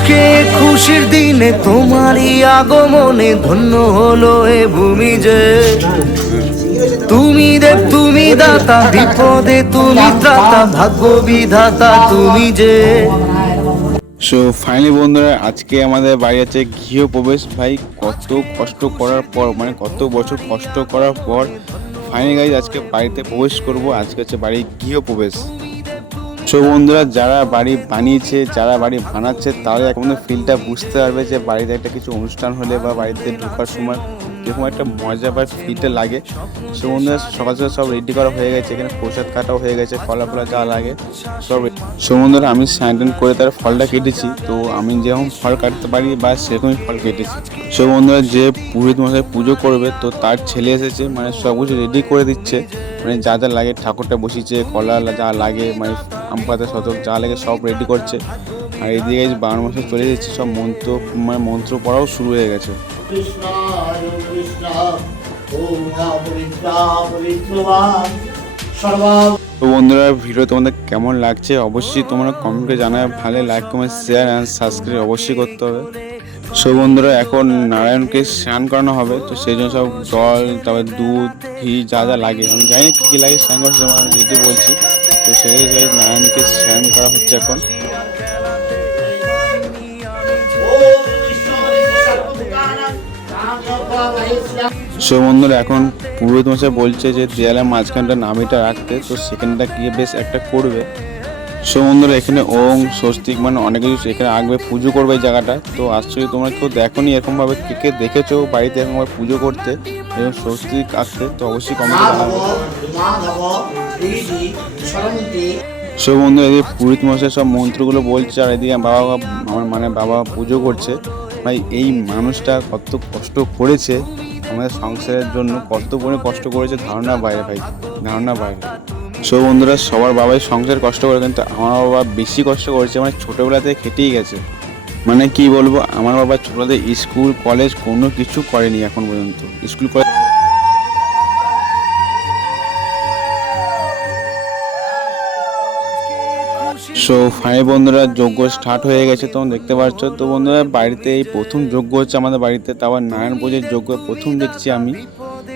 আজকে খুশির দিনে তোমারই আগমনে ধন্য হলো এ ভূমি যে। তুমি দেব, তুমি দাতা, বিপদে তুমি ত্রাতা, ভাগ্য বিধাতা তুমি যে। সো ফাইনালি বন্ধুরা, আজকে আমাদের বাড়ি আছে গৃহ প্রবেশ ভাই, কত কষ্ট করার পর মানে কত বছর কষ্ট করার পর ফাইনালি গাইজ আজকে বাড়িতে প্রবেশ করব। আজকে হচ্ছে বাড়ি গৃহ প্রবেশ সো বন্ধুরা, যারা বাড়ি বানিয়েছে, যারা বাড়ি বানাচ্ছে, তারা এখন ফিলটা বুঝতে পারবে যে বাড়িতে একটা কিছু অনুষ্ঠান হলে বা বাড়িতে ঢোকার সময় কীরকম একটা মজা বা ফিটে লাগে সো বন্ধুরা সকাল সকাল সব রেডি করা হয়ে গেছে, এখানে প্রসাদ কাটাও হয়ে গেছে ফলা ফলা যা লাগে, সব সো আমি স্যান্ডেন করে তার ফলটা কেটেছি, তো আমি যেরকম ফল কাটতে পারি বা সেরকমই ফল কেটেছি। সো যে পুরোহিত মশাই পুজো করবে, তো তার ছেলে এসেছে মানে সব কিছু রেডি করে দিচ্ছে মানে যা যা লাগে, ঠাকুরটা বসিয়েছে, কলা যা লাগে মানে আম পাতা শতক যা লাগে সব রেডি করছে। আর এদিকে বারো মাসে চলে যাচ্ছে সব মন্ত্র মানে মন্ত্র পড়াও শুরু হয়ে গেছে। কৃষ্ণ তো বন্ধুরা, ভিডিও তোমাদের কেমন লাগছে? অবশ্যই তোমরা কমেন্টে জানাবে। ভালো like comment share and subscribe অবশ্যই করতে হবে। সো বন্ধুরা, এখন নারায়ণকে স্নান করানো হবে। তো সেই জন্য সব জল, তারপরে দুধ, ঘি যা যা লাগে। আমি জানি কী কী লাগে, স্নান করার সময় আমি যেটি বলছি, তো সেই নারায়ণকে স্নান করা হচ্ছে এখন। সো বন্ধুরা এখন পুরোহিত মশাই বলছে যে দেয়ালের মাঝখানটা নামিটা রাখতে তো সেখানটা গিয়ে বেশ একটা করবে। সো বন্ধুরা এখানে ওং স্বস্তিক মানে অনেক কিছু এখানে আঁকবে পুজো করবে এই জায়গাটা। তো আশ্চর্য তোমরা কেউ দেখোনি এরকমভাবে কে কে দেখেছ বাড়িতে এরকমভাবে পুজো করতে এবং স্বস্তিক আঁকতে তো অবশ্যই কমেন্টে জানাবে। মাধব হৃদি সরন্তি সো বন্ধু এদিকে পুরোহিত মশাই সব মন্ত্রগুলো বলছে আর এদিকে বাবা আমার মানে বাবা পুজো করছে। ভাই, এই মানুষটা কত কষ্ট করেছে, আমাদের সংসারের জন্য কত করে কষ্ট করেছে, ধারণা বাইরে ভাই, ধারণা বাইরে। সো বন্ধুরা, সবার বাবাই সংসার কষ্ট করে, কিন্তু আমার বাবা বেশি কষ্ট করেছে মানে ছোটোবেলাতে খেটেই গেছে। মানে কি বলব, আমার বাবা ছোটোবেলাতে স্কুল, কলেজ কোনো কিছু করেনি এখন পর্যন্ত। স্কুল, কলেজ সো ফাইনাল বন্ধুরা যজ্ঞ স্টার্ট হয়ে গেছে তোমরা দেখতে পাচ্ছ। তো বন্ধুরা বাড়িতে এই প্রথম যজ্ঞ হচ্ছে আমাদের বাড়িতে, তারপর নারায়ণ পুজোর যজ্ঞ প্রথম দেখছি আমি।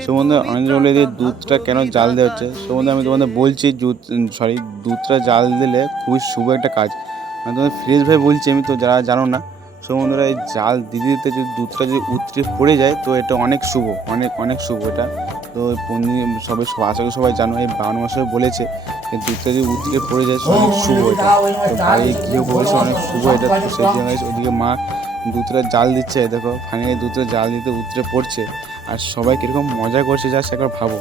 সো বন্ধু অনেকজন বলে দিয়ে দুধটা কেন জাল দেওয়া হচ্ছে? সো বন্ধু আমি তোমাদের বলছি দুধ সরি দুধটা জাল দিলে খুবই শুভ একটা কাজ। মানে তোমাদের ফ্রেশ ভাই বলছি আমি, তো যারা জানো না সো বন্ধুরা, এই জাল দিতে দিতে যদি দুধটা যদি উতরে পড়ে যায়, তো এটা অনেক শুভ, অনেক অনেক শুভ এটা। তো পন্ডিত সবাই আশা করি সবাই জানো, এই বাউন মাসে বলেছে যে দুধটা যদি উতরে পড়ে যায় অনেক শুভ এটা। তো ভাই গৃহ বলেছে অনেক শুভ এটা, তো সেই জন্য ওদিকে মা দুধটা জাল দিচ্ছে দেখো ফাইনালি দুধটা জাল দিতে উতরে পড়ছে। আর সবাই কীরকম মজা করছে, যা সে একবার ভাবো।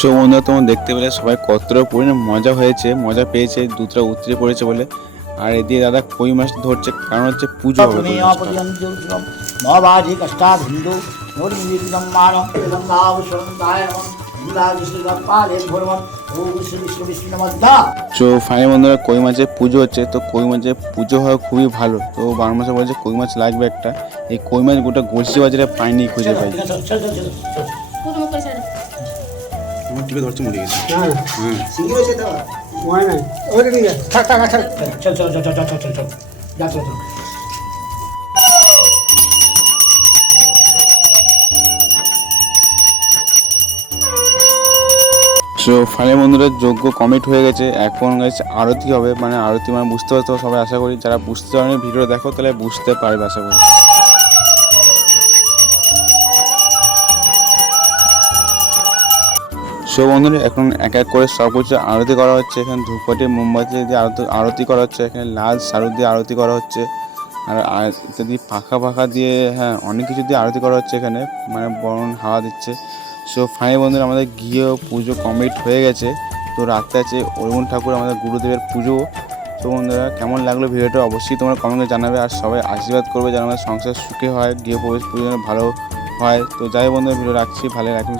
সো বন্ধুরা তোমার দেখতে পেলে সবাই কতটা পরিমাণে মজা হয়েছে মজা পেয়েছে দুধটা উতরে পড়েছে বলে আর এদিকে দাদা কই মাছ ধরছে কারণ হচ্ছে পুজো হবে তো ফাইনাল বন্ধুরা কই মাছের পুজো হচ্ছে তো কই মাছের পুজো হয় খুবই ভালো তো বারো মাসে বলছে কই মাছ লাগবে একটা এই কই মাছ গোটা গলসি বাজারে পাইনি খুঁজে পাই টিপে ধরছে মরে গেছে। হয়। চল চল চল চল চল চল চল। যা চল চল। সো ফাইনাল বন্ধুরা যোগ্য কমিট হয়ে গেছে। এখন গেছে আরতি হবে। মানে আরতি মানে বুঝতে পারতো সবাই আশা করি। যারা বুঝতে পারেনি ভিডিও দেখো তাহলে বুঝতে পারবে আশা করি। সো বন্ধুরা, এখন এক এক করে সব কিছু আরতি করা হচ্ছে। এখানে ধূপকাঠি, মোমবাতি দিয়ে আরতি আরতি করা হচ্ছে। এখানে লাল সারু দিয়ে আরতি করা হচ্ছে। আর ইত্যাদি পাখা পাখা দিয়ে হ্যাঁ অনেক কিছু দিয়ে আরতি করা হচ্ছে এখানে। মানে বরণ, হাওয়া দিচ্ছে। সো ফাইনাল বন্ধুরা, আমাদের গিয়ে পুজো কমপ্লিট হয়ে গেছে। তো রাত্রে আছে অরুণ ঠাকুর, আমাদের গুরুদেবের পুজো। তো বন্ধুরা, কেমন লাগল ভিডিওটা অবশ্যই তোমরা কমেন্টে জানাবে। আর সবাই আশীর্বাদ করবে যেন আমাদের সংসার সুখে হয় গিয়ে প্রবেশ পুজো ভালো হয়। তো যাই বন্ধুরা ভিডিও রাখছি। ভালো রাখি